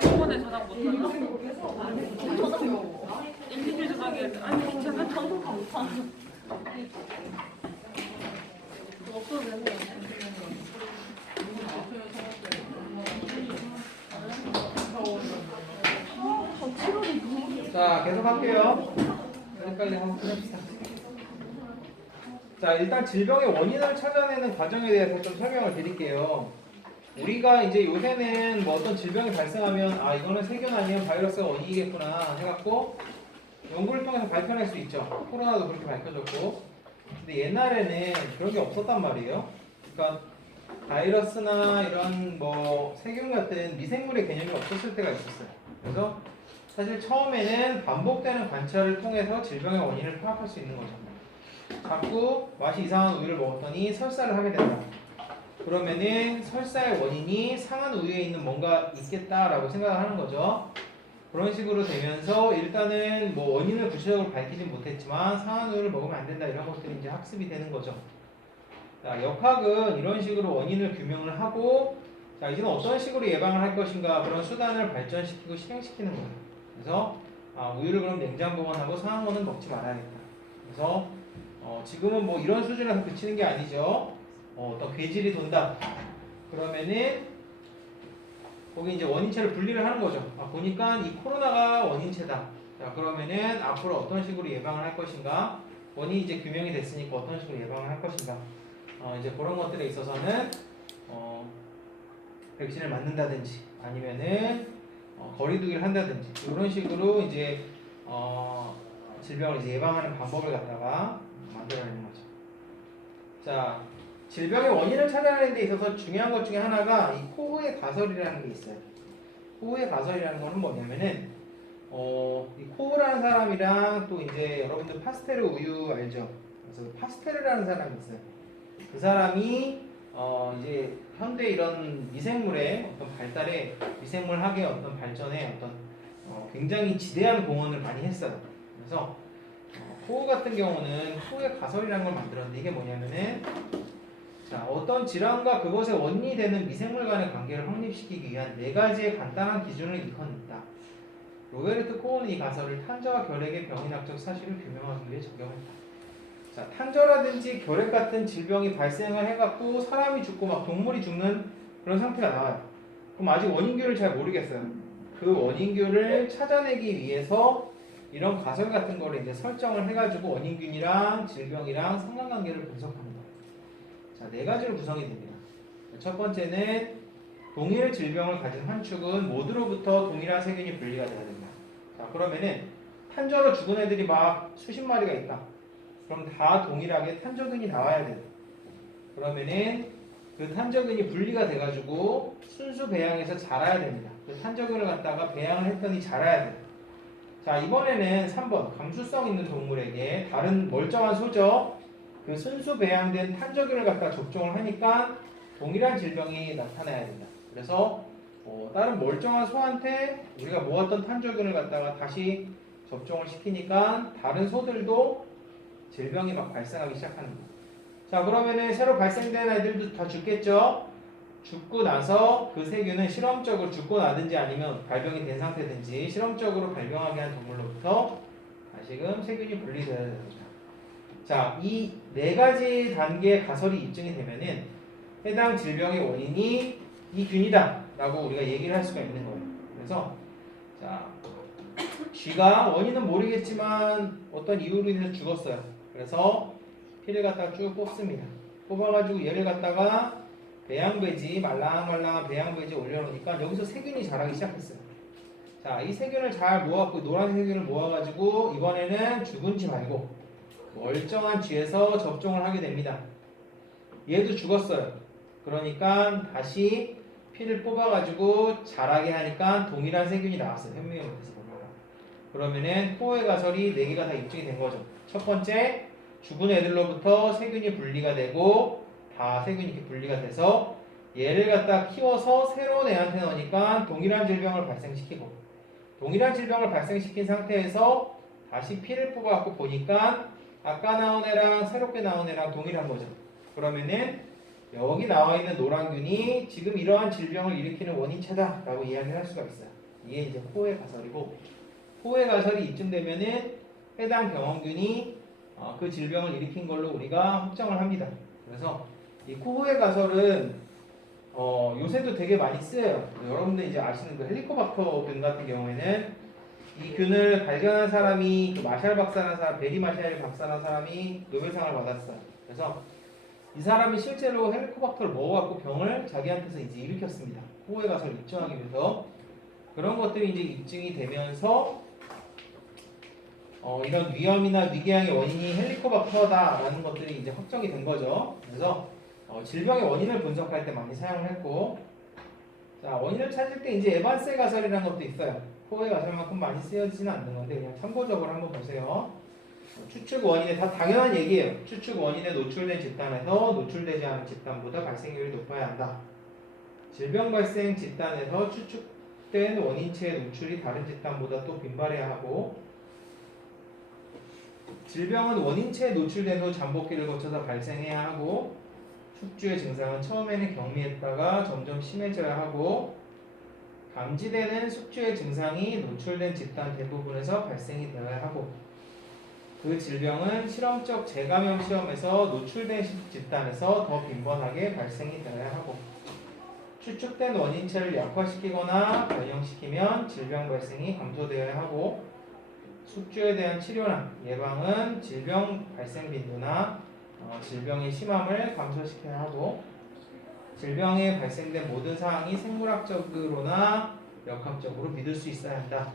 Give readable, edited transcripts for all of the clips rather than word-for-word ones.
저번에 저장 못하나? 일일이 저장해. 아니 괜찮아. 저도 못하나? 없어도 되는 거 같아. 자, 계속 할게요. 빨리 한번 해봅시다. 자, 일단 질병의 원인을 찾아내는 과정에 대해서 좀 설명을 드릴게요. 우리가 이제 요새는 뭐 어떤 질병이 발생하면 아 이거는 세균 아니면 바이러스가 원인이겠구나 해갖고 연구를 통해서 밝혀낼 수 있죠. 코로나도 그렇게 밝혀졌고. 근데 옛날에는 그런 게 없었단 말이에요. 그러니까 바이러스나 이런 뭐 세균 같은 미생물의 개념이 없었을 때가 있었어요. 그래서 사실 처음에는 반복되는 관찰을 통해서 질병의 원인을 파악할 수 있는 거죠. 자꾸 맛이 이상한 우유를 먹었더니 설사를 하게 된다. 그러면은 설사의 원인이 상한 우유에 있는 뭔가 있겠다라고 생각을 하는 거죠. 그런 식으로 되면서 일단은 뭐 원인을 구체적으로 밝히진 못했지만 상한 우유를 먹으면 안 된다 이런 것들이 이제 학습이 되는 거죠. 자, 역학은 이런 식으로 원인을 규명을 하고 자 이제는 어떤 식으로 예방을 할 것인가 그런 수단을 발전시키고 실행시키는 거예요. 그래서 우유를 그럼 냉장 보관하고 상한 거는 먹지 말아야겠다. 그래서 지금은 뭐 이런 수준에서 그치는 게 아니죠. 어떤 괴질이 돈다. 그러면은 거기 이제 원인체를 분리를 하는 거죠. 보니까 이 코로나가 원인체다. 자, 그러면은 앞으로 어떤 식으로 예방을 할 것인가? 원인이 이제 규명이 됐으니까 어떤 식으로 예방을 할 것인가? 이제 그런 것들에 있어서는 백신을 맞는다든지 아니면은 거리두기를 한다든지 이런 식으로 이제 질병을 이제 예방하는 방법을 갖다가 만들어내는 거죠. 자, 질병의 원인을 찾아내는 데 있어서 중요한 것 중에 하나가 이 코우의 가설이라는 게 있어요. 코우의 가설이라는 거는 뭐냐면은 이 코우라는 사람이랑 또 이제 여러분들 파스테르 우유 알죠? 그래서 파스테르라는 사람이 있어요. 그 사람이 이제 현대 이런 미생물의 어떤 발달에 미생물학의 어떤 발전에 어떤 굉장히 지대한 공헌을 많이 했어요. 그래서 코우 같은 경우는 코우의 가설이라는 걸 만들었는데 이게 뭐냐면은 자, 어떤 질환과 그것의 원인이 되는 미생물 간의 관계를 확립시키기 위한 네 가지의 간단한 기준을 일컫는다. 로베르트 코우는 이 가설을 탄저와 결핵의 병인학적 사실을 규명하기 위해 적용했다. 자, 탄저라든지 결핵 같은 질병이 발생을 해갖고 사람이 죽고 막 동물이 죽는 그런 상태가 나와요. 그럼 아직 원인규를 잘 모르겠어요. 그 원인규를 찾아내기 위해서 이런 가설 같은 거를 이제 설정을 해가지고 원인균이랑 질병이랑 상관관계를 분석합니다. 자, 네 가지로 구성이 됩니다. 첫 번째는 동일 질병을 가진 한 축은 모두로부터 동일한 세균이 분리가 돼야 된다. 자, 그러면은 탄저로 죽은 애들이 막 수십 마리가 있다. 그럼 다 동일하게 탄저균이 나와야 돼요. 그러면은 그 탄저균이 분리가 돼가지고 순수 배양에서 자라야 됩니다. 그 탄저균을 갖다가 배양을 했더니 자라야 돼요. 자, 이번에는 3번 감수성 있는 동물에게 다른 멀쩡한 소죠. 그 순수 배양된 탄저균을 갖다 접종을 하니까 동일한 질병이 나타나야 된다. 그래서 다른 멀쩡한 소한테 우리가 모았던 탄저균을 갖다가 다시 접종을 시키니까 다른 소들도 질병이 막 발생하기 시작하는 거예요. 자, 그러면은 새로 발생된 애들도 다 죽겠죠? 죽고 나서 그 세균은 실험적으로 죽고 나든지 아니면 발병이 된 상태든지 실험적으로 발병하게 한 동물로부터 다시금 세균이 분리되어야 됩니다. 자, 이 네 가지 단계의 가설이 입증이 되면은 해당 질병의 원인이 이 균이다 라고 우리가 얘기를 할 수가 있는 거예요. 그래서 자, 쥐가 원인은 모르겠지만 어떤 이유로 인해서 죽었어요. 그래서 피를 갖다가 쭉 뽑습니다. 뽑아가지고 얘를 갖다가 배양배지 말랑말랑한 배양배지에 올려놓으니까 여기서 세균이 자라기 시작했어요. 자, 이 세균을 잘 모았고 노란 세균을 모아가지고 이번에는 죽은 쥐 말고 멀쩡한 쥐에서 접종을 하게 됩니다. 얘도 죽었어요. 그러니까 다시 피를 뽑아가지고 자라게 하니까 동일한 세균이 나왔어요. 현미경 밑에서 보면. 그러면은 코어의 가설이 4개가 다 입증이 된 거죠. 첫 번째, 죽은 애들로부터 세균이 분리가 되고 다 세균이 이렇게 분리가 돼서 얘를 갖다 키워서 새로운 애한테 넣으니까 동일한 질병을 발생시키고 동일한 질병을 발생시킨 상태에서 다시 피를 뽑아갖고 보니까 아까 나온 애랑 새롭게 나온 애랑 동일한 거죠. 그러면은 여기 나와 있는 노란균이 지금 이러한 질병을 일으키는 원인체다 라고 이야기를 할 수가 있어요. 이게 이제 호의 가설이고, 호의 가설이 이쯤 되면은 해당 병원균이 그 질병을 일으킨 걸로 우리가 확정을 합니다. 그래서 이 코호의 가설은 요새도 되게 많이 쓰여요. 여러분들 이제 아시는 그 헬리코박터균 같은 경우에는 이 균을 발견한 사람이 그 마샬 박사라는 사람, 베리 마샬 박사라는 사람이 노벨상을 받았어요. 그래서 이 사람이 실제로 헬리코박터를 먹어갖고 병을 자기한테서 이제 일으켰습니다. 호의 가설을 입증하기 위해서. 그런 것들이 이제 입증이 되면서 이런 위염이나 위궤양의 원인이 헬리코박터다라는 것들이 이제 확정이 된 거죠. 그래서 질병의 원인을 분석할 때 많이 사용을 했고, 자, 원인을 찾을 때 이제 에반스의 가설이라는 것도 있어요. 코의 가설만큼 많이 쓰여지지는 않는 건데 그냥 참고적으로 한번 보세요. 추측 원인에 다 당연한 얘기예요. 추측 원인에 노출된 집단에서 노출되지 않은 집단보다 발생률이 높아야 한다. 질병 발생 집단에서 추측된 원인체의 노출이 다른 집단보다 또 빈발해야 하고, 질병은 원인체에 노출된 후 잠복기를 거쳐서 발생해야 하고, 숙주의 증상은 처음에는 경미했다가 점점 심해져야 하고, 감지되는 숙주의 증상이 노출된 집단 대부분에서 발생이 되어야 하고, 그 질병은 실험적 재감염 시험에서 노출된 집단에서 더 빈번하게 발생이 되어야 하고, 추측된 원인체를 약화시키거나 변형시키면 질병 발생이 감소되어야 하고, 숙주에 대한 치료나 예방은 질병 발생 빈도나 질병의 심함을 감소시켜야 하고, 질병에 발생된 모든 사항이 생물학적으로나 역학적으로 믿을 수 있어야 한다.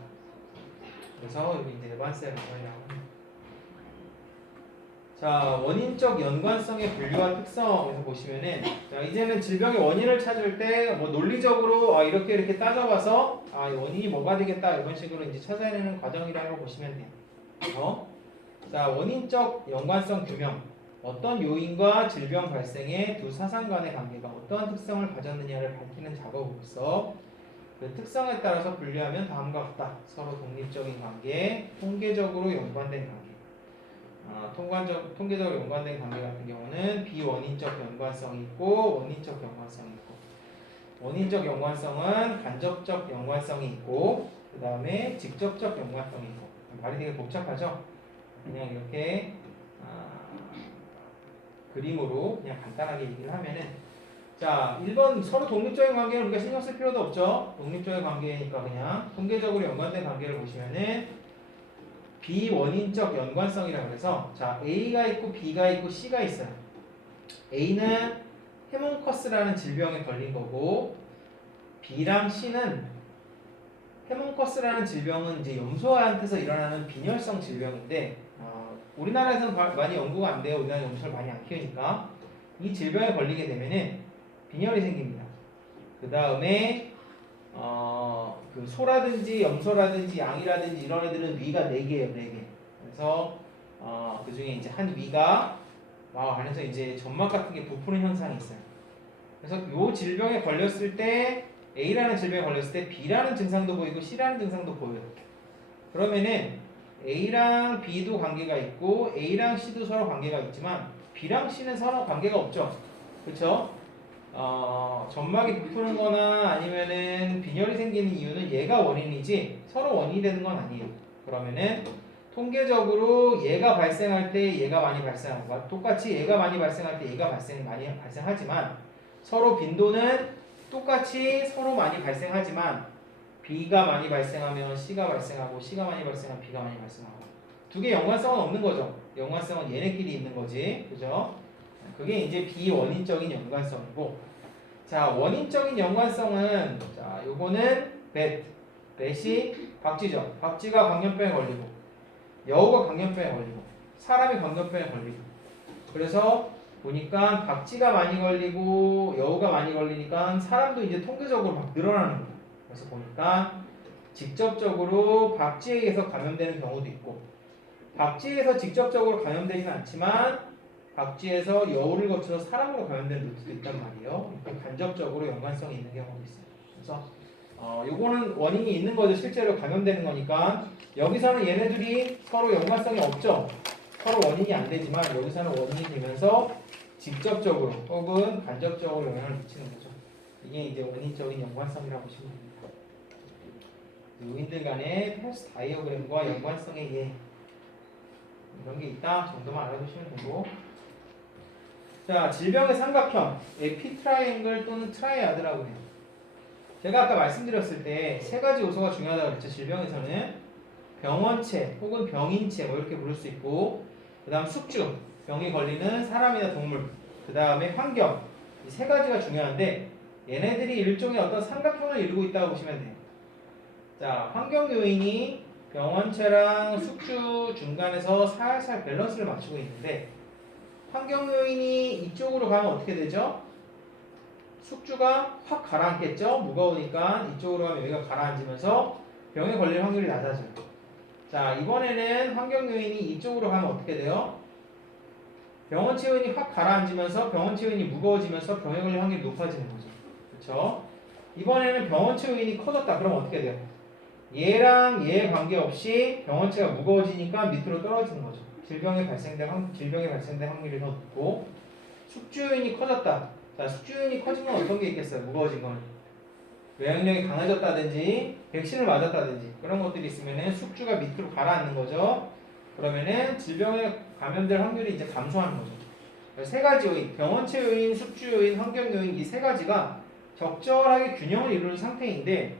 그래서 여기 이제 에반스의 가설이라고 합니다. 자, 원인적 연관성의 분류와 특성에서 보시면은, 자, 이제는 질병의 원인을 찾을 때 뭐 논리적으로 이렇게 따져봐서 이 원인이 뭐가 되겠다 이런 식으로 이제 찾아내는 과정이라고 보시면 돼요. 자, 원인적 연관성 규명. 어떤 요인과 질병 발생의 두 사상 간의 관계가 어떠한 특성을 가졌느냐를 밝히는 작업으로서 그 특성에 따라서 분류하면 다음과 같다. 서로 독립적인 관계, 통계적으로 연관된 관계. 통계적으로 연관된 관계 같은 경우는 비원인적 연관성이 있고 원인적 연관성이 있고, 원인적 연관성은 간접적 연관성이 있고 그 다음에 직접적 연관성이 있고. 말이 되게 복잡하죠? 그냥 이렇게 그림으로 그냥 간단하게 얘기를 하면은, 자, 1번 서로 독립적인 관계는 우리가 신경 쓸 필요도 없죠. 독립적인 관계니까 그냥 통계적으로 연관된 관계를 보시면은 비원인적 연관성이라고 해서, 자, A가 있고 B가 있고 C가 있어요. A는 헤몬커스라는 질병에 걸린 거고, B랑 C는 헤몬커스라는 질병은 이제 염소한테서 일어나는 빈혈성 질병인데, 우리나라에서는 많이 연구가 안 돼요. 우리나라 염소를 많이 안 키우니까. 이 질병에 걸리게 되면은 빈혈이 생깁니다. 그 다음에 그 소라든지 염소라든지 양이라든지 이런 애들은 위가 4개예요, 4개. 그래서 그 중에 이제 한 위가 안에서 이제 점막 같은 게 부푸는 현상이 있어요. 그래서 이 질병에 걸렸을 때, A라는 질병에 걸렸을 때 B라는 증상도 보이고 C라는 증상도 보여요. 그러면은 A랑 B도 관계가 있고 A랑 C도 서로 관계가 있지만 B랑 C는 서로 관계가 없죠. 그렇죠? 점막이 부푸는 거나 아니면은 빈혈이 생기는 이유는 얘가 원인이지 서로 원인이 되는 건 아니에요. 그러면은 통계적으로 얘가 발생할 때 얘가 많이 발생하는 것, 똑같이 얘가 많이 발생할 때 얘가 많이 발생하지만 서로 빈도는 똑같이 서로 많이 발생하지만 B가 많이 발생하면 C가 발생하고 C가 많이 발생하면 B가 많이 발생하고, 두 개 연관성은 없는 거죠. 연관성은 얘네끼리 있는 거지. 그죠? 그게 이제 비원인적인 연관성이고, 자, 원인적인 연관성은, 자, 요거는 뱃이 박쥐죠. 박쥐가 광견병에 걸리고 여우가 광견병에 걸리고 사람이 광견병에 걸리고, 그래서 보니까 박쥐가 많이 걸리고 여우가 많이 걸리니까 사람도 이제 통계적으로 막 늘어나는 거예요. 그래서 보니까 직접적으로 박쥐에 의해서 감염되는 경우도 있고, 박쥐에서 직접적으로 감염되지는 않지만 박쥐에서 여우를 거쳐서 사람으로 감염되는 루트도 있단 말이에요. 그러니까 간접적으로 연관성이 있는 경우도 있어요. 그래서 요거는 원인이 있는 거죠. 실제로 감염되는 거니까. 여기서는 얘네들이 서로 연관성이 없죠. 서로 원인이 안 되지만 여기서는 원인이 되면서 직접적으로 혹은 간접적으로 영향을 미치는 거죠. 이게 이제 원인적인 연관성이라고 보시면 됩니다. 요인들 간의 패스 다이어그램과 연관성의 예 이런 게 있다 정도만 알아두시면 되고, 자 질병의 삼각형 에피 트라이앵글 또는 트라이아드라고 해요. 제가 아까 말씀드렸을 때 세 가지 요소가 중요하다고 그랬죠. 질병에서는 병원체 혹은 병인체 뭐 이렇게 부를 수 있고, 그 다음 숙주 병이 걸리는 사람이나 동물, 그 다음에 환경, 이 세 가지가 중요한데 얘네들이 일종의 어떤 삼각형을 이루고 있다고 보시면 돼요. 자 환경 요인이 병원체랑 숙주 중간에서 살살 밸런스를 맞추고 있는데, 환경 요인이 이쪽으로 가면 어떻게 되죠? 숙주가 확 가라앉겠죠? 무거우니까 이쪽으로 가면 여기가 가라앉으면서 병에 걸릴 확률이 낮아져요. 자 이번에는 환경 요인이 이쪽으로 가면 어떻게 돼요? 병원체 요인이 확 가라앉으면서 병원체 요인이 무거워지면서 병에 걸릴 확률이 높아지는 거죠. 그렇죠? 이번에는 병원체 요인이 커졌다. 그럼 어떻게 돼요? 얘랑 얘 관계없이 병원체가 무거워지니까 밑으로 떨어지는 거죠. 질병이 발생될 확률이 더 높고, 숙주 요인이 커졌다. 자, 숙주 요인이 커지면 어떤 게 있겠어요? 무거워진 거는 면역력이 강해졌다든지 백신을 맞았다든지 그런 것들이 있으면은 숙주가 밑으로 가라앉는 거죠. 그러면은 질병에 감염될 확률이 이제 감소하는 거죠. 세 가지 요인, 병원체 요인, 숙주 요인, 환경 요인 이 세 가지가 적절하게 균형을 이루는 상태인데,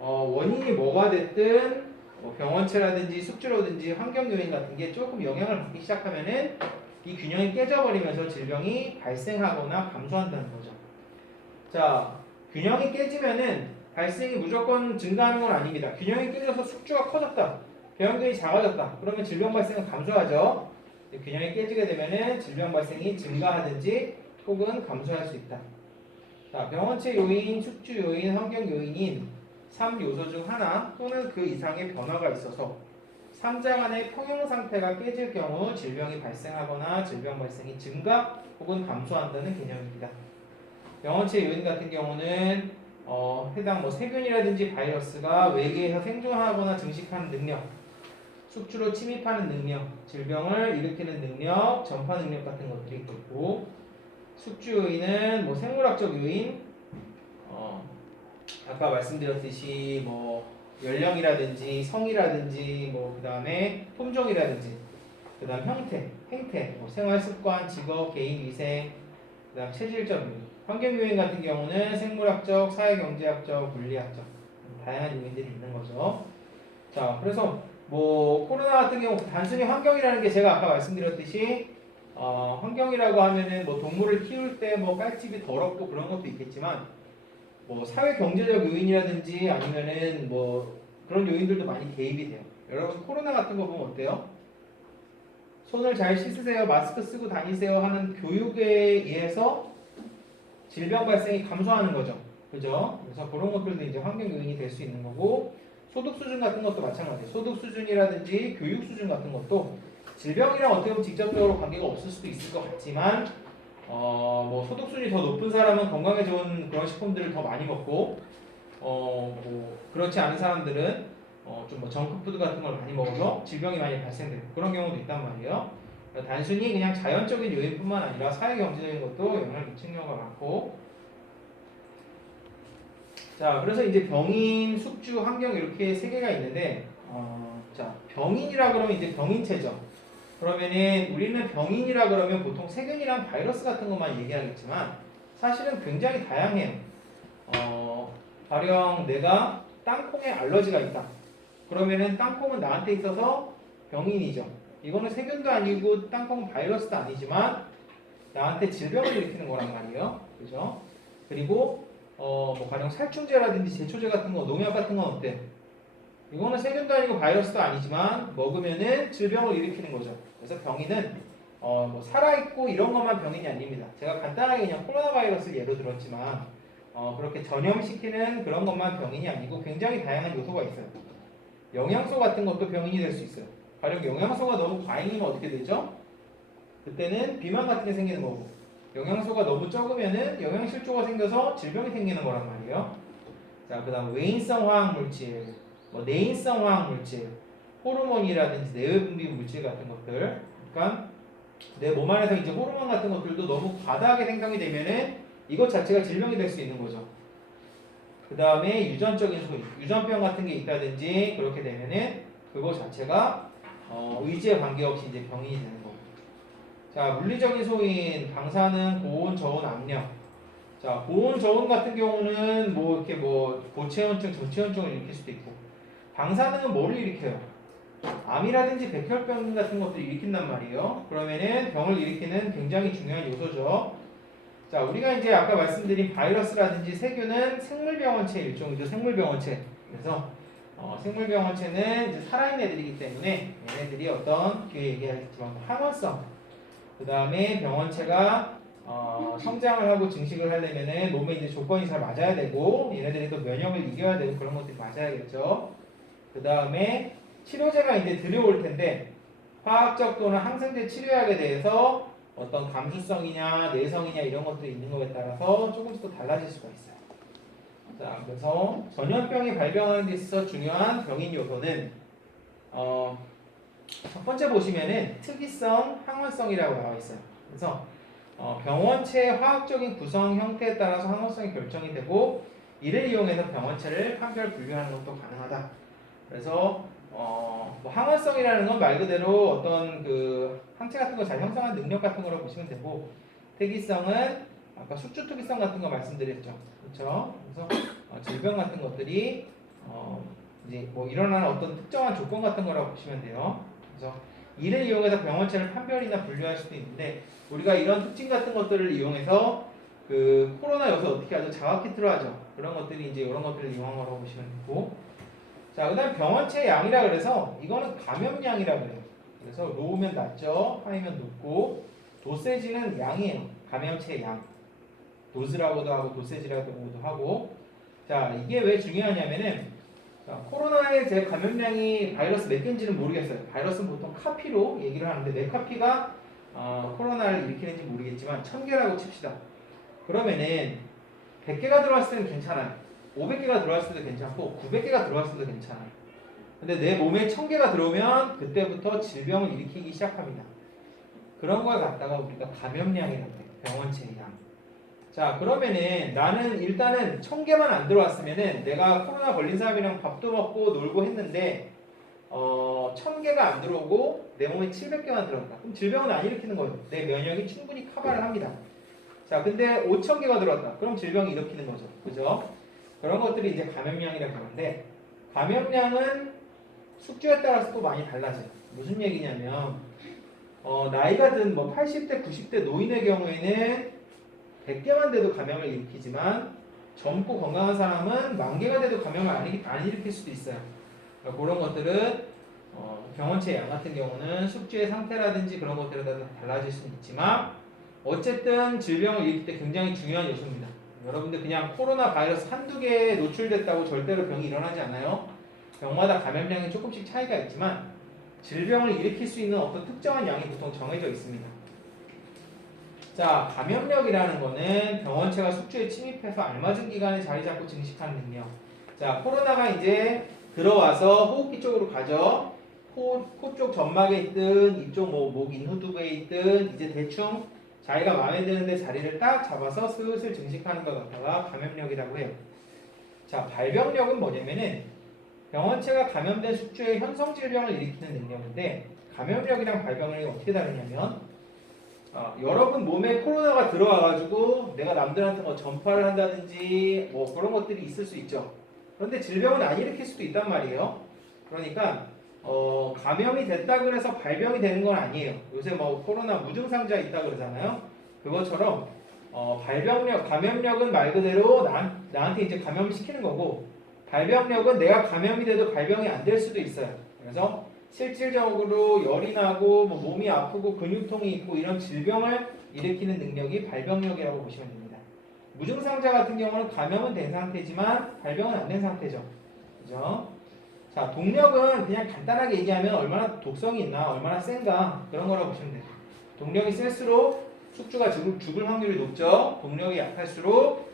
원인이 뭐가 됐든 뭐 병원체라든지 숙주라든지 환경 요인 같은 게 조금 영향을 받기 시작하면은 이 균형이 깨져버리면서 질병이 발생하거나 감소한다는 거죠. 자, 균형이 깨지면은 발생이 무조건 증가하는 건 아닙니다. 균형이 깨져서 숙주가 커졌다, 병원균이 작아졌다. 그러면 질병 발생은 감소하죠. 균형이 깨지게 되면은 질병 발생이 증가하든지 혹은 감소할 수 있다. 자, 병원체 요인, 숙주 요인, 환경 요인인 3요소 중 하나 또는 그 이상의 변화가 있어서 3자 간의 평형 상태가 깨질 경우 질병이 발생하거나 질병 발생이 증가 혹은 감소한다는 개념입니다. 병원체 요인 같은 경우는 해당 세균이라든지 바이러스가 외계에서 생존하거나 증식하는 능력, 숙주로 침입하는 능력, 질병을 일으키는 능력, 전파 능력 같은 것들이 있고, 숙주 요인은 생물학적 요인, 아까 말씀드렸듯이 연령이라든지 성이라든지 그다음에 품종이라든지 그다음 형태, 행태, 생활 습관, 직업, 개인 위생, 그다음 체질적 요인, 환경 요인 같은 경우는 생물학적, 사회경제학적, 물리학적 다양한 요인들이 있는 거죠. 자, 그래서 코로나 같은 경우 단순히 환경이라는 게 제가 아까 말씀드렸듯이 환경이라고 하면은 동물을 키울 때 깔집이 더럽고 그런 것도 있겠지만 사회 경제적 요인이라든지 아니면은 그런 요인들도 많이 개입이 돼요. 여러분 코로나 같은 거 보면 어때요? 손을 잘 씻으세요, 마스크 쓰고 다니세요 하는 교육에 의해서 질병 발생이 감소하는 거죠. 그죠? 그래서 그런 것들도 이제 환경 요인이 될 수 있는 거고, 소득 수준 같은 것도 마찬가지예요. 소득 수준이라든지 교육 수준 같은 것도 질병이랑 어떻게 보면 직접적으로 관계가 없을 수도 있을 것 같지만, 소득 수준이 더 높은 사람은 건강에 좋은 그런 식품들을 더 많이 먹고, 그렇지 않은 사람들은 좀 정크푸드 같은 걸 많이 먹어서 질병이 많이 발생되고 그런 경우도 있단 말이에요. 그러니까 단순히 그냥 자연적인 요인뿐만 아니라 사회 경제적인 것도 영향을 미치는 경우가 많고, 자 그래서 이제 병인, 숙주, 환경 이렇게 세 개가 있는데, 자 병인이라 그러면 이제 병인체죠. 그러면은 우리는 병인이라 그러면 보통 세균이랑 바이러스 같은 것만 얘기하겠지만 사실은 굉장히 다양해요. 가령 내가 땅콩에 알러지가 있다. 그러면은 땅콩은 나한테 있어서 병인이죠. 이거는 세균도 아니고 땅콩은 바이러스도 아니지만 나한테 질병을 일으키는 거란 말이에요. 그죠? 그리고 가령 살충제라든지 제초제 같은 거, 농약 같은 건 어때? 이거는 세균도 아니고 바이러스도 아니지만 먹으면은 질병을 일으키는 거죠. 그래서 병인은 살아있고 이런 것만 병인이 아닙니다. 제가 간단하게 그냥 코로나 바이러스를 예로 들었지만 그렇게 전염시키는 그런 것만 병인이 아니고 굉장히 다양한 요소가 있어요. 영양소 같은 것도 병인이 될 수 있어요. 가령 영양소가 너무 과잉이면 어떻게 되죠? 그때는 비만 같은 게 생기는 거고, 영양소가 너무 적으면은 영양실조가 생겨서 질병이 생기는 거란 말이에요. 자, 그다음 외인성 화학 물질, 내인성 화학 물질, 호르몬이라든지 내외 분비 물질 같은 것들, 그러니까 내 몸 안에서 이제 호르몬 같은 것들도 너무 과다하게 생성이 되면은 이것 자체가 질병이 될 수 있는 거죠. 그 다음에 유전적인 소인, 유전병 같은 게 있다든지 그렇게 되면은 그거 자체가 의지에 관계없이 이제 병이 되는 거고. 자, 물리적인 소인, 방사능, 고온, 저온, 압력. 자, 고온, 저온 같은 경우는 뭐 이렇게 뭐 고체온증, 저체온증을 일으킬 수도 있고, 방사능은 뭐를 일으켜요? 암이라든지 백혈병 같은 것들을 일으킨단 말이에요. 그러면은 병을 일으키는 굉장히 중요한 요소죠. 자, 우리가 이제 아까 말씀드린 바이러스라든지 세균은 생물병원체 일종이죠. 생물병원체. 그래서 생물병원체는 이제 살아있는 애들이기 때문에 얘네들이 어떤 뒤에 얘기하겠지만 항원성. 그 다음에 병원체가 성장을 하고 증식을 하려면은 몸에 이제 조건이 잘 맞아야 되고 얘네들이 또 면역을 이겨야 되고 그런 것들이 맞아야겠죠. 그 다음에 치료제가 이제 들여올 텐데 화학적 또는 항생제 치료약에 대해서 어떤 감수성이냐 내성이냐 이런 것들이 있는 거에 따라서 조금씩 또 달라질 수가 있어요. 자, 그래서 전염병이 발병하는 데 있어서 중요한 병인 요소는 첫 번째 보시면은 특이성, 항원성이라고 나와 있어요. 그래서 병원체의 화학적인 구성 형태에 따라서 항원성이 결정이 되고 이를 이용해서 병원체를 판별 분류하는 것도 가능하다. 그래서 뭐 항원성이라는 건 말 그대로 어떤 그 항체 같은 거 잘 형성하는 능력 같은 거라고 보시면 되고 특이성은 아까 숙주 특이성 같은 거 말씀드렸죠. 그렇죠? 그래서 질병 같은 것들이 이제 뭐 일어나는 어떤 특정한 조건 같은 거라고 보시면 돼요. 그래서 이를 이용해서 병원체를 판별이나 분류할 수도 있는데 우리가 이런 특징 같은 것들을 이용해서 그 코로나 요새 어떻게 하죠? 자가키트로 하죠. 그런 것들이 이제 이런 것들을 이용한 거라고 보시면 되고 자, 그 다음 병원체 양이라 그래서 이거는 감염량이라 그래요. 그래서 로우면 낮죠. 하이면 높고 도세지는 양이에요. 감염체 양. 도즈라고도 하고 도세지라고도 하고 자, 이게 왜 중요하냐면은 자, 코로나의 제 감염량이 바이러스 몇 개인지는 모르겠어요. 바이러스는 보통 카피로 얘기를 하는데 몇 카피가 코로나를 일으키는지 모르겠지만 1000개라고 칩시다. 그러면은 100개가 들어왔을 때는 괜찮아요. 500개가 들어왔을 때도 괜찮고 900개가 들어왔을 때도 괜찮아요. 근데 내 몸에 1000개가 들어오면 그때부터 질병을 일으키기 시작합니다. 그런 걸 갖다가 우리가 감염량이라고 해요. 병원체의 양. 자, 그러면은 나는 일단은 1000개만 안 들어왔으면은 내가 코로나 걸린 사람이랑 밥도 먹고 놀고 했는데 1000개가 안 들어오고 내 몸에 700개만 들어왔다. 그럼 질병은 안 일으키는 거예요. 내 면역이 충분히 커버를 합니다. 자, 근데 5000개가 들어왔다. 그럼 질병이 일으키는 거죠. 그죠? 그런 것들이 이제 감염량이라고 하는데 감염량은 숙주에 따라서 또 많이 달라져요. 무슨 얘기냐면 나이가 든 뭐 80대, 90대 노인의 경우에는 100개만 돼도 감염을 일으키지만 젊고 건강한 사람은 10,000개가 돼도 감염을 안 일으킬 수도 있어요. 그러니까 그런 것들은 병원체 양 같은 경우는 숙주의 상태라든지 그런 것들에 따라 달라질 수는 있지만 어쨌든 질병을 일으킬 때 굉장히 중요한 요소입니다. 여러분들 그냥 코로나 바이러스 한두 개에 노출됐다고 절대로 병이 일어나지 않아요. 병마다 감염량이 조금씩 차이가 있지만 질병을 일으킬 수 있는 어떤 특정한 양이 보통 정해져 있습니다. 자, 감염력이라는 거는 병원체가 숙주에 침입해서 알맞은 기간에 자리 잡고 증식하는 능력. 자, 코로나가 이제 들어와서 호흡기 쪽으로 가죠. 코 쪽 점막에 있든 이쪽 목 인후두부에 있든 이제 대충 자기가 마음에 드는데 자리를 딱 잡아서 슬슬 증식하는 것 같다가 감염력이라고 해요. 자, 발병력은 뭐냐면은 병원체가 감염된 숙주의 현성 질병을 일으키는 능력인데 감염력이랑 발병력이 어떻게 다르냐면 여러분 몸에 코로나가 들어와가지고 내가 남들한테 뭐 전파를 한다든지 뭐 그런 것들이 있을 수 있죠. 그런데 질병은 안 일으킬 수도 있단 말이에요. 그러니까 감염이 됐다 그래서 발병이 되는 건 아니에요. 요새 뭐 코로나 무증상자 있다 그러잖아요. 그것처럼 감염력은 말 그대로 나한테 이제 감염을 시키는 거고 발병력은 내가 감염이 돼도 발병이 안 될 수도 있어요. 그래서 실질적으로 열이 나고 뭐 몸이 아프고 근육통이 있고 이런 질병을 일으키는 능력이 발병력이라고 보시면 됩니다. 무증상자 같은 경우는 감염은 된 상태지만 발병은 안 된 상태죠. 그죠? 자, 동력은 그냥 간단하게 얘기하면 얼마나 독성이 있나, 얼마나 센가 그런 거라고 보시면 돼요. 동력이 셀수록 숙주가 죽을 확률이 높죠. 동력이 약할수록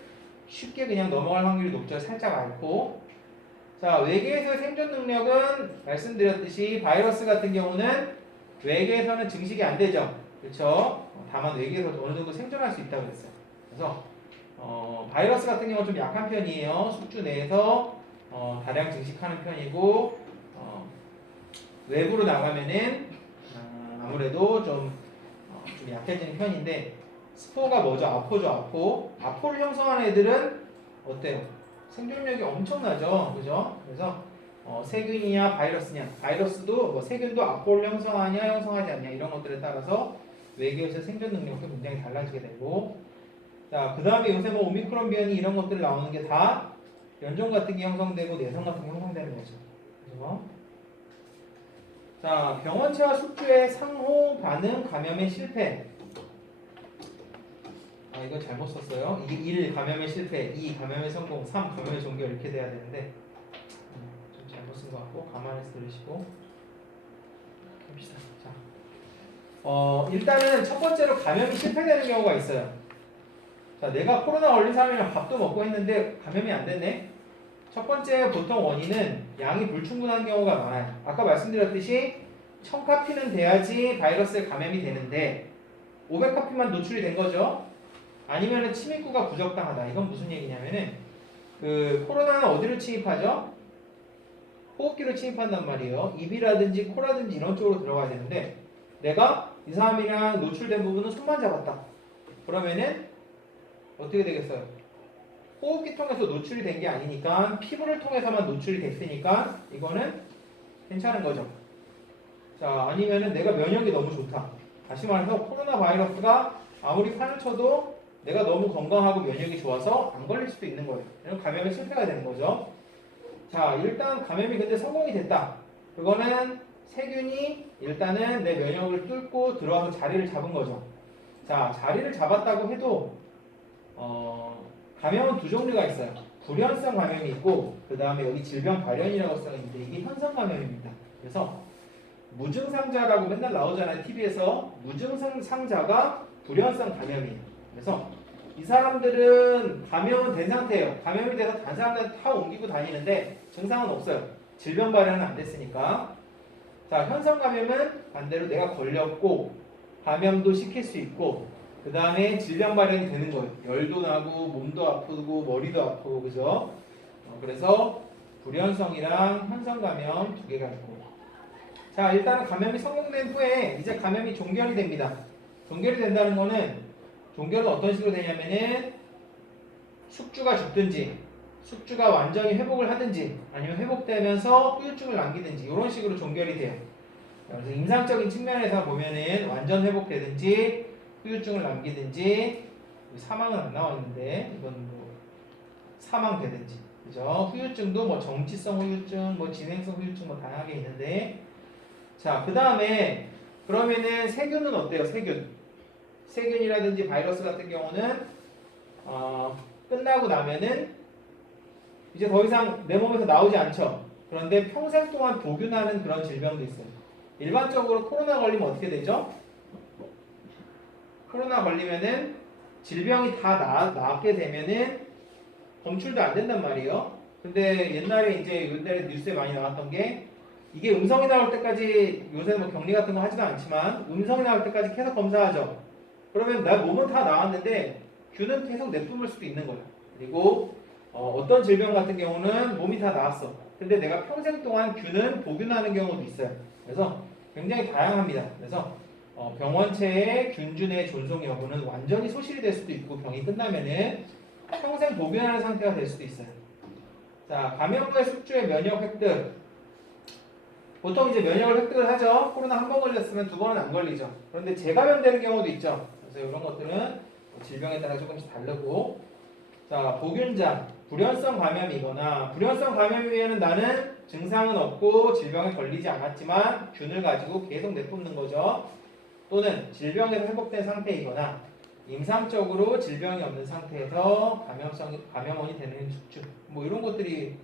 쉽게 그냥 넘어갈 확률이 높죠. 살짝 앓고. 자, 외계에서의 생존 능력은 말씀드렸듯이 바이러스 같은 경우는 외계에서는 증식이 안 되죠. 그렇죠? 다만 외계에서 어느 정도 생존할 수 있다고 그랬어요. 그래서 바이러스 같은 경우는 좀 약한 편이에요. 숙주 내에서 다량 증식하는 편이고 외부로 나가면은 아무래도 좀 약해지는 편인데 스포가 뭐죠? 아포죠, 아포. 아포를 형성하는 애들은 어때요? 생존력이 엄청나죠, 그죠? 그래서 세균이냐 바이러스냐, 바이러스도 뭐 세균도 아포를 형성하냐 형성하지 않냐 이런 것들에 따라서 외계에서 생존 능력도 굉장히 달라지게 되고, 자, 그 다음에 요새 뭐 오미크론 변이 이런 것들 나오는 게 다 연종 같은 게 형성되고 내성 같은 게 형성되는 거죠. 그죠? 자, 병원체와 숙주의 상호 반응 감염의 실패. 이거 잘못 썼어요. 이게 1 감염의 실패, 2 감염의 성공, 3 감염의 종결 이렇게 돼야 되는데 좀 잘못 쓴 것 같고 가만히 들으시고 봅시다. 자, 일단은 첫 번째로 감염이 실패되는 경우가 있어요. 자, 내가 코로나 걸린 사람이랑 밥도 먹고 했는데 감염이 안 됐네. 첫 번째 보통 원인은 양이 불충분한 경우가 많아요. 아까 말씀드렸듯이 1000카피는 돼야지 바이러스에 감염이 되는데 500카피만 노출이 된 거죠. 아니면은 침입구가 부적당하다. 이건 무슨 얘기냐면은 그 코로나는 어디로 침입하죠? 호흡기로 침입한단 말이에요. 입이라든지 코라든지 이런 쪽으로 들어가야 되는데 내가 이 사람이랑 노출된 부분은 손만 잡았다. 그러면은 어떻게 되겠어요? 호흡기 통해서 노출이 된 게 아니니까 피부를 통해서만 노출이 됐으니까 이거는 괜찮은 거죠. 자, 아니면은 내가 면역이 너무 좋다. 다시 말해서 코로나 바이러스가 아무리 판을 쳐도 내가 너무 건강하고 면역이 좋아서 안 걸릴 수도 있는 거예요. 이런 감염의 실패가 되는 거죠. 자, 일단 감염이 근데 성공이 됐다. 그거는 세균이 일단은 내 면역을 뚫고 들어와서 자리를 잡은 거죠. 자, 자리를 잡았다고 해도 감염은 두 종류가 있어요. 불연성 감염이 있고 그 다음에 여기 질병 발현이라고 써 있는데 이게 현상 감염입니다. 그래서 무증상자라고 맨날 나오잖아요. TV에서 무증상자가 불연성 감염이에요. 그래서 이 사람들은 감염은 된 상태예요. 감염이 돼서 다른 사람들한테 다 옮기고 다니는데 증상은 없어요. 질병 발현은 안 됐으니까. 자, 현상 감염은 반대로 내가 걸렸고 감염도 시킬 수 있고 그 다음에 질병 발현이 되는 거예요. 열도 나고 몸도 아프고 머리도 아프고 그죠? 그래서 불연성이랑 현상 감염 두 개가 있고. 자, 일단은 감염이 성공된 후에 이제 감염이 종결이 됩니다. 종결이 된다는 거는 종결은 어떤 식으로 되냐면은 숙주가 죽든지 숙주가 완전히 회복을 하든지 아니면 회복되면서 후유증을 남기든지 이런 식으로 종결이 돼요. 그래서 임상적인 측면에서 보면은 완전 회복되든지 후유증을 남기든지 사망은 안 나와 있는데 이건 뭐 사망되든지 그죠? 후유증도 뭐 정치성 후유증, 뭐 진행성 후유증 뭐 다양하게 있는데 자, 그 다음에 그러면은 세균은 어때요? 세균이라든지 바이러스 같은 경우는 끝나고 나면은 이제 더 이상 내 몸에서 나오지 않죠. 그런데 평생 동안 보균하는 그런 질병도 있어요. 일반적으로 코로나 걸리면 어떻게 되죠? 코로나 걸리면은 질병이 다 나았게 되면은 검출도 안 된단 말이에요. 근데 옛날에 뉴스에 많이 나왔던 게 이게 음성이 나올 때까지 요새 뭐 격리 같은 거 하지도 않지만 음성이 나올 때까지 계속 검사하죠. 그러면 내 몸은 다 나왔는데 균은 계속 내뿜을 수도 있는 거예요. 그리고 어떤 질병 같은 경우는 몸이 다 나았어. 근데 내가 평생 동안 균은 보균하는 경우도 있어요. 그래서 굉장히 다양합니다. 그래서 병원체의 균준의 존속 여부는 완전히 소실이 될 수도 있고 병이 끝나면은 평생 보균하는 상태가 될 수도 있어요. 자, 감염 후의 숙주의 면역 획득. 보통 이제 면역을 획득을 하죠. 코로나 한 번 걸렸으면 두 번은 안 걸리죠. 그런데 재감염되는 경우도 있죠. 그래서 이런 것들은 질병에 따라 조금씩 다르고. 자, 보균자. 불연성 감염이거나 불연성 감염이면 나는 증상은 없고 질병에 걸리지 않았지만 균을 가지고 계속 내뿜는 거죠. 또는 질병에서 회복된 상태이거나 임상적으로 질병이 없는 상태에서 감염원이 되는 숙주. 뭐 이런 것들이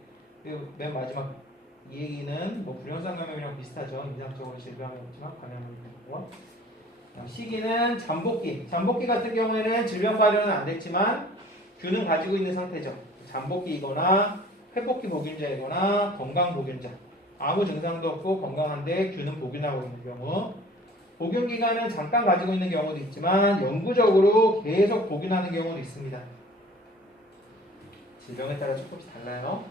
맨 마지막 이 얘기는 뭐 불연성 감염이랑 비슷하죠. 임상적으로 질병이 없지만 감염이 되는 거. 시기는 잠복기. 잠복기 같은 경우에는 질병 발현은 안 됐지만 균은 가지고 있는 상태죠. 잠복기이거나 회복기 보균자이거나 건강 보균자. 아무 증상도 없고 건강한데 균은 보균하고 있는 경우. 복용 기간은 잠깐 가지고 있는 경우도 있지만 영구적으로 계속 복용하는 경우도 있습니다. 질병에 따라 조금씩 달라요.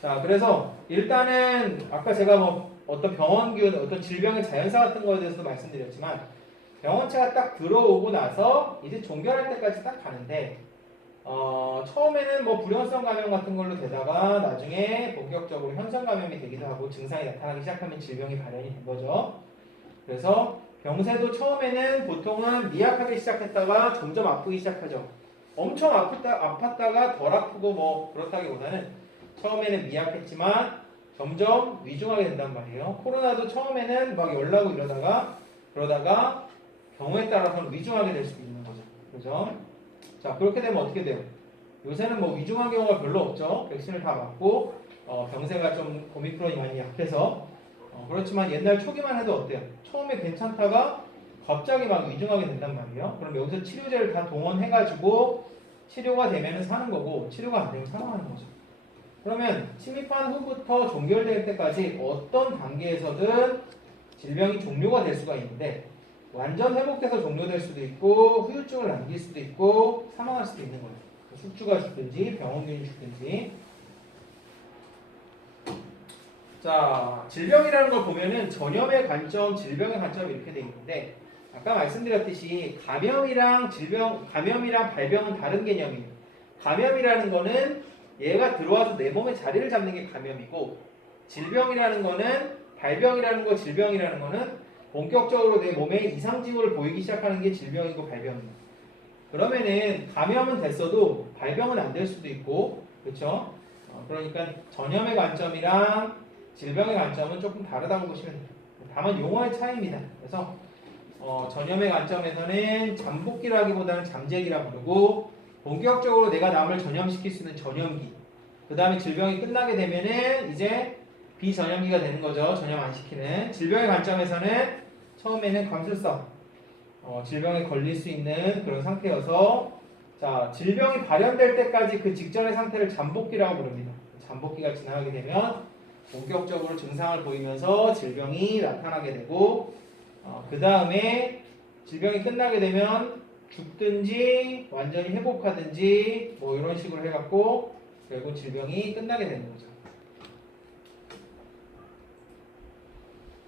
자, 그래서 일단은 아까 제가 뭐 어떤 병원균, 어떤 질병의 자연사 같은 거에 대해서도 말씀드렸지만 병원체가 딱 들어오고 나서 이제 종결할 때까지 딱 가는데 처음에는 뭐 불연성 감염 같은 걸로 되다가 나중에 본격적으로 현성 감염이 되기도 하고 증상이 나타나기 시작하면 질병이 발현이 된 거죠. 그래서 병세도 처음에는 보통은 미약하게 시작했다가 점점 아프기 시작하죠. 엄청 아팠다가 덜 아프고 뭐 그렇다기보다는 처음에는 미약했지만 점점 위중하게 된단 말이에요. 코로나도 처음에는 막 열나고 그러다가 경우에 따라서는 위중하게 될 수도 있는 거죠. 그죠? 자, 그렇게 되면 어떻게 돼요? 요새는 뭐 위중한 경우가 별로 없죠. 백신을 다 맞고 병세가 좀 오미크론이 많이 약해서 그렇지만 옛날 초기만 해도 어때요? 처음에 괜찮다가 갑자기 막 위중하게 된단 말이에요. 그럼 여기서 치료제를 다 동원해가지고 치료가 되면 사는 거고 치료가 안 되면 사망하는 거죠. 그러면 침입한 후부터 종결될 때까지 어떤 단계에서든 질병이 종료가 될 수가 있는데 완전 회복돼서 종료될 수도 있고 후유증을 남길 수도 있고 사망할 수도 있는 거예요. 숙주가 죽든지 병원균이 죽든지. 자, 질병이라는 걸 보면은 전염의 관점, 질병의 관점이 이렇게 돼 있는데 아까 말씀드렸듯이 감염이랑 발병은 다른 개념이에요. 감염이라는 거는 얘가 들어와서 내 몸에 자리를 잡는 게 감염이고 질병이라는 거는 발병이라는 거, 질병이라는 거는 본격적으로 내 몸에 이상 징후를 보이기 시작하는 게 질병이고 발병입니다. 그러면은 감염은 됐어도 발병은 안 될 수도 있고, 그렇죠? 그러니까 전염의 관점이랑 질병의 관점은 조금 다르다고 보시면 돼요. 다만 용어의 차이입니다. 그래서 전염의 관점에서는 잠복기라기보다는 잠재기라 부르고 본격적으로 내가 남을 전염시킬 수 있는 전염기. 그 다음에 질병이 끝나게 되면은 이제 비전염기가 되는 거죠. 전염 안 시키는. 질병의 관점에서는 처음에는 감수성, 질병에 걸릴 수 있는 그런 상태여서 자, 질병이 발현될 때까지 그 직전의 상태를 잠복기라고 부릅니다. 잠복기가 지나가게 되면 본격적으로 증상을 보이면서 질병이 나타나게 되고 그 다음에 질병이 끝나게 되면 죽든지 완전히 회복하든지 뭐 이런 식으로 해갖고 결국 질병이 끝나게 되는 거죠.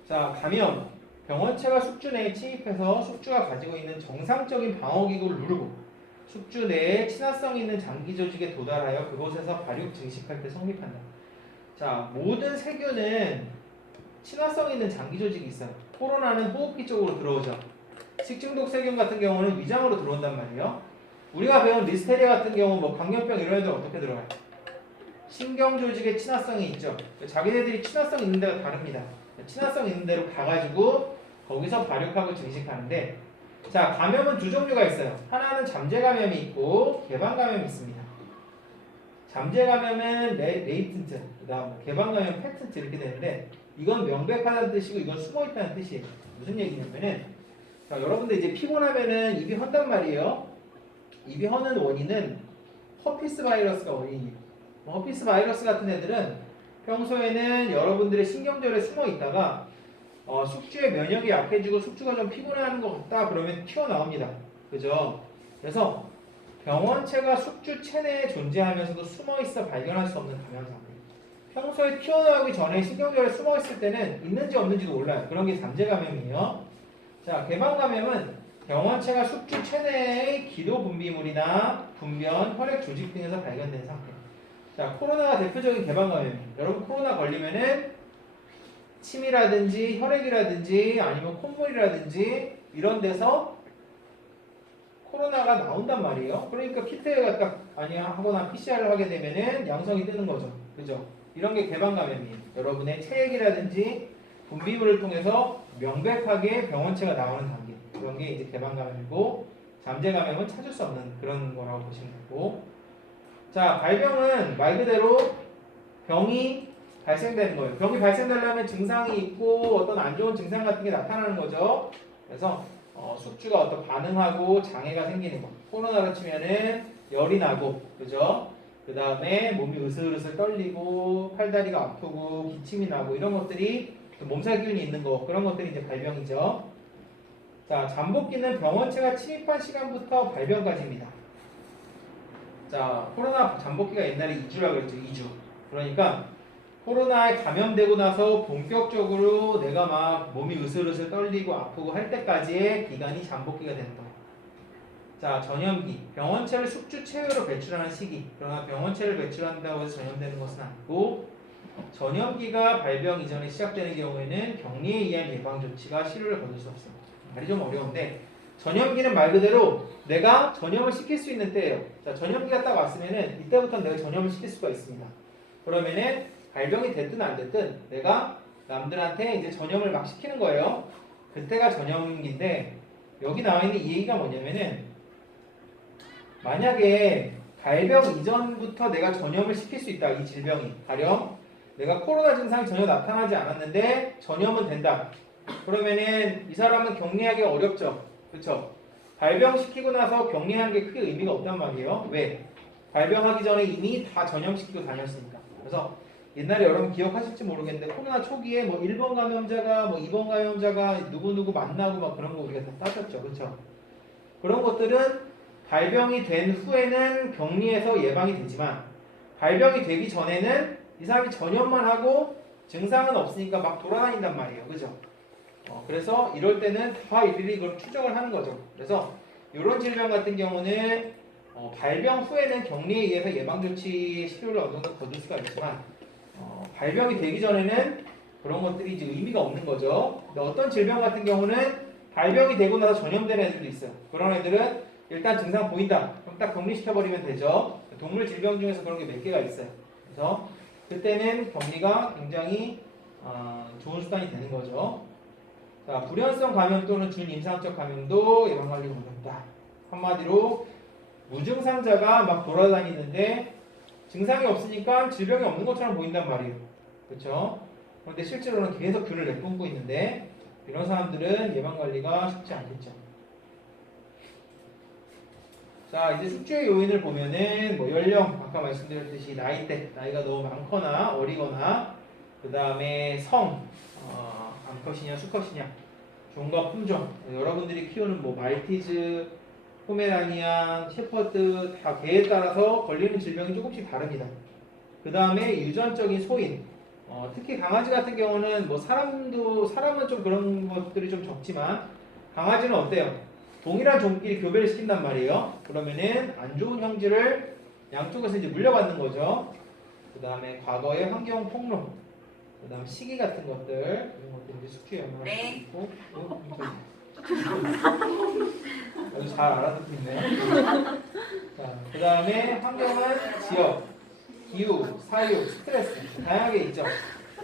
자, 감염. 병원체가 숙주 내에 침입해서 숙주가 가지고 있는 정상적인 방어기구를 누르고 숙주 내에 친화성 있는 장기 조직에 도달하여 그곳에서 발육 증식할 때 성립한다. 자, 모든 세균은 친화성 있는 장기 조직이 있어요. 코로나는 호흡기 쪽으로 들어오죠. 식중독 세균 같은 경우는 위장으로 들어온단 말이에요. 우리가 배운 리스테리아 같은 경우 뭐 광견병 이런 애들 어떻게 들어가요? 신경 조직에 친화성이 있죠. 자기네들이 친화성 있는 데가 다릅니다. 친화성 있는 데로 가가지고 거기서 발육하고 증식하는데 자, 감염은 두 종류가 있어요. 하나는 잠재 감염이 있고 개방 감염이 있습니다. 잠재 감염은 레이튼트, 그 다음 개방 감염 패턴트 이렇게 되는데 이건 명백하다는 뜻이고 이건 숨어있다는 뜻이에요. 무슨 얘기냐면은 자, 여러분들 이제 피곤하면은 입이 헌단 말이에요. 입이 허는 원인은 허피스 바이러스가 원인이에요. 허피스 바이러스 같은 애들은 평소에는 여러분들의 신경절에 숨어 있다가 숙주의 면역이 약해지고 숙주가 좀 피곤해하는 것 같다 그러면 튀어나옵니다. 그죠? 그래서 병원체가 숙주 체내에 존재하면서도 숨어있어 발견할 수 없는 감염상태예요. 평소에 튀어나오기 전에 신경절에 숨어있을 때는 있는지 없는지도 몰라요. 그런 게 잠재 감염이에요. 자, 개방 감염은 병원체가 숙주 체내의 기도 분비물이나 분변, 혈액 조직 등에서 발견된 상태. 자, 코로나가 대표적인 개방 감염이에요. 여러분 코로나 걸리면은 침이라든지 혈액이라든지 아니면 콧물이라든지 이런 데서 코로나가 나온단 말이에요. 그러니까 키트에 딱 하거나 PCR을 하게 되면은 양성이 뜨는 거죠. 그죠? 이런 게 개방 감염이에요. 여러분의 체액이라든지 분비물을 통해서 명백하게 병원체가 나오는 단계. 그런 게 이제 개방 감염이고 잠재 감염은 찾을 수 없는 그런 거라고 보시면 되고. 자, 발병은 말 그대로 병이 발생되는 거예요. 병이 발생되려면 증상이 있고 어떤 안 좋은 증상 같은 게 나타나는 거죠. 그래서 숙주가 어떤 반응하고 장애가 생기는 거. 코로나로 치면은 열이 나고, 그죠? 그 다음에 몸이 으슬으슬 떨리고 팔다리가 아프고 기침이 나고 이런 것들이 몸살기운이 있는 거 그런 것들이 이제 발병이죠. 자, 잠복기는 병원체가 침입한 시간부터 발병까지입니다. 자, 코로나 잠복기가 옛날에 2주라고 그랬죠. 2주. 그러니까 코로나에 감염되고 나서 본격적으로 내가 막 몸이 으슬으슬 떨리고 아프고 할 때까지의 기간이 잠복기가 된다. 자, 전염기. 병원체를 숙주 체외로 배출하는 시기. 그러나 병원체를 배출한다고 해서 전염되는 것은 아니고 전염기가 발병 이전에 시작되는 경우에는 격리에 의한 예방 조치가 실효를 거둘 수 없습니다. 말이 좀 어려운데 전염기는 말 그대로 내가 전염을 시킬 수 있는 때예요. 자, 전염기가 딱 왔으면은 이때부터 내가 전염을 시킬 수가 있습니다. 그러면은 발병이 됐든 안 됐든 내가 남들한테 이제 전염을 막 시키는 거예요. 그때가 전염기인데 여기 나와 있는 이 얘기가 뭐냐면은 만약에 발병 이전부터 내가 전염을 시킬 수 있다. 이 질병이 가령 내가 코로나 증상이 전혀 나타나지 않았는데 전염은 된다. 그러면은 이 사람은 격리하기 어렵죠. 그렇죠? 발병시키고 나서 격리하는 게 크게 의미가 없단 말이에요. 왜? 발병하기 전에 이미 다 전염시키고 다녔으니까. 그래서 옛날에 여러분 기억하실지 모르겠는데 코로나 초기에 뭐 1번 감염자가 뭐 2번 감염자가 누구누구 만나고 막 그런 거 우리가 다 따졌죠. 그렇죠? 그런 것들은 발병이 된 후에는 격리해서 예방이 되지만 발병이 되기 전에는 이 사람이 전염만 하고 증상은 없으니까 막 돌아다닌단 말이에요. 그죠? 그래서 이럴 때는 다 일일이 그걸 추적을 하는 거죠. 그래서 이런 질병 같은 경우는 발병 후에는 격리에 의해서 예방조치 실효를 어느 정도 거둘 수가 있지만 발병이 되기 전에는 그런 것들이 이제 의미가 없는 거죠. 근데 어떤 질병 같은 경우는 발병이 되고 나서 전염되는 애들도 있어요. 그런 애들은 일단 증상 보인다. 그럼 딱 격리시켜버리면 되죠. 동물 질병 중에서 그런 게 몇 개가 있어요. 그래서 그때는 격리가 굉장히 좋은 수단이 되는 거죠. 자, 불연성 감염 또는 준임상적 감염도 예방관리가 어렵다. 한마디로 무증상자가 막 돌아다니는데 증상이 없으니까 질병이 없는 것처럼 보인단 말이에요. 그렇죠? 그런데 실제로는 계속 균을 내뿜고 있는데 이런 사람들은 예방관리가 쉽지 않겠죠. 자, 이제 숙주의 요인을 보면은 뭐 연령, 아까 말씀드렸듯이 나이대, 나이가 너무 많거나 어리거나 그 다음에 성, 암컷이냐 수컷이냐, 종과 품종, 여러분들이 키우는 뭐 말티즈, 포메라니안, 셰퍼드 다 개에 따라서 걸리는 질병이 조금씩 다릅니다. 그 다음에 유전적인 소인, 특히 강아지 같은 경우는 뭐 사람은 좀 그런 것들이 좀 적지만 강아지는 어때요? 동일한 종끼리 교배를 시킨단 말이에요. 그러면은 안 좋은 형질을 양쪽에서 이제 물려받는 거죠. 그 다음에 과거의 환경 폭로, 그 다음 시기 같은 것들, 이런 것들이 이제 숙주에 영향을 주고 아주 잘 알아듣고 있네요. 자, 그 다음에 환경은 지역, 기후, 사육, 스트레스 다양하게 있죠.